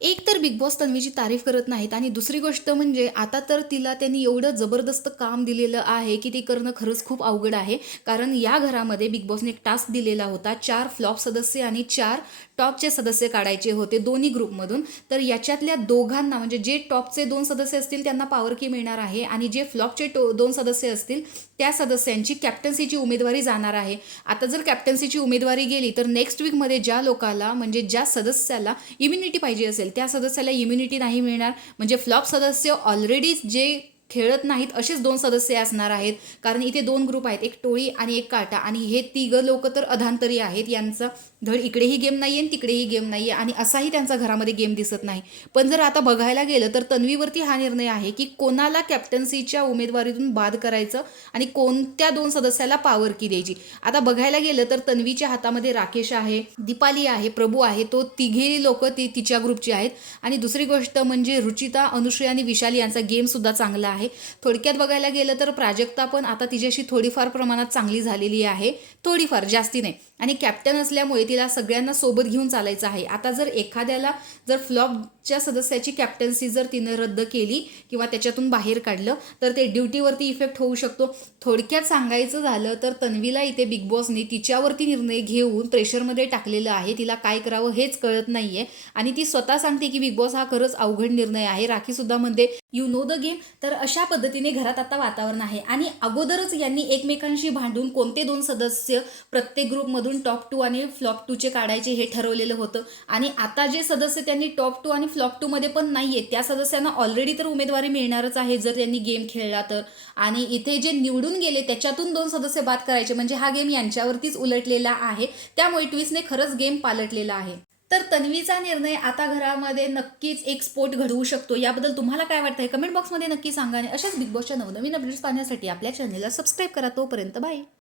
एक तर big boss तन्वीची तारीफ करत नाहीत आणि दुसरी गोष्ट म्हणजे आता तर तिला त्यांनी एवढं जबरदस्त काम दिलेलं आहे की ते करणं खरंच खूप अवघड आहे. कारण या घरामध्ये बिग बॉसने एक टास्क दिलेला होता. 4 फ्लॉप सदस्य आणि 4 टॉपचे सदस्य काढायचे होते दोन्ही ग्रुपमधून. तर याच्यातल्या दोघांना म्हणजे जे टॉपचे 2 सदस्य असतील त्यांना पॉवर की मिळणार आहे आणि जे फ्लॉपचे 2 सदस्य असतील त्या सदस्यांची कॅप्टन्सीची उमेदवारी जाणार आहे. आता जर कॅप्टन्सीची उमेदवारी गेली तर नेक्स्ट वीकमध्ये ज्या लोकाला म्हणजे ज्या सदस्याला इम्युनिटी पाहिजे असेल त्या सदस्याला इम्युनिटी नाही मिळणार. म्हणजे फ्लॉप सदस्य ऑलरेडी जे खेळत नाहीत असेच 2 सदस्य असणार आहेत. कारण इथे 2 ग्रुप आहेत, एक टोळी आणि एक काटा आणि हे तिघं लोक तर अधांतरी आहेत. यांचा धड इकडेही गेम नाही आहे आणि तिकडेही गेम नाही आहे आणि असाही त्यांचा घरामध्ये गेम दिसत नाही. पण जर आता बघायला गेलं तर तन्वीवरती हा निर्णय आहे की कोणाला कॅप्टन्सीच्या उमेदवारीतून बाद करायचं आणि कोणत्या 2 सदस्याला पॉवर की द्यायची. आता बघायला गेलं तर तन्वीच्या हातामध्ये राकेश आहे, दीपाली आहे, प्रभू आहे. तो तिघे लोक तिच्या ग्रुपची आहेत. आणि दुसरी गोष्ट म्हणजे रुचिता, अनुश्री आणि विशाली यांचा गेम सुद्धा चांगला आहे. थोडक्यात बघायला गेलं तर प्राजक्ता पण आता तिच्याशी थोडीफार प्रमाणात चांगली झालेली आहे. थोडीफार, जास्ती नाही. आणि कॅप्टन असल्यामुळे तिला सगळ्यांना सोबत घेऊन चालायचं आहे. आता जर एखाद्याला जर फ्लॉपच्या सदस्याची कॅप्टन्सी जर तिने रद्द केली किंवा त्याच्यातून बाहेर काढलं तर ते ड्युटीवरती इफेक्ट होऊ शकतो. थोडक्यात सांगायचं झालं तर तन्वीला इथे बिग बॉसने तिच्यावरती निर्णय घेऊन प्रेशरमध्ये टाकलेलं आहे. तिला काय करावं हेच कळत नाहीये आणि ती स्वतः सांगते की बिग बॉस हा खरंच अवघड निर्णय आहे. राखीसुद्धा म्हणते यू नो द गेम. तर अशा पद्धतीने घरात आता वातावरण आहे आणि अगोदरच यांनी एकमेकांशी भांडून कोणते 2 सदस्य प्रत्येक ग्रुपमधून टॉप 2 आणि फ्लॉप 2चे काढायचे हे ठरवलेलं होतं. आणि आता जे सदस्य त्यांनी टॉप 2 आणि फ्लॉप 2 मध्ये पण नाहीये त्या सदस्यांना ऑलरेडी तर उमेदवारी मिळणारच आहे जर त्यांनी गेम खेळला तर. आणि इथे जे निवडून गेले त्याच्यातून 2 सदस्य बाद करायचे म्हणजे हा गेम यांच्यावरतीच उलटलेला आहे. त्यामुळे ट्विस्टने खरंच गेम पालटलेला आहे. तर तन्वीचा निर्णय आता घरामध्ये नक्कीच एक स्फोट घडवू शकतो. याबद्दल तुम्हाला काय वाटतं हे कमेंट बॉक्समध्ये नक्की सांगा आणि अशाच बिग बॉसच्या नवनवीन अपडेट्स पाहण्यासाठी आपल्या चॅनलला सबस्क्राईब करा. तोपर्यंत बाय.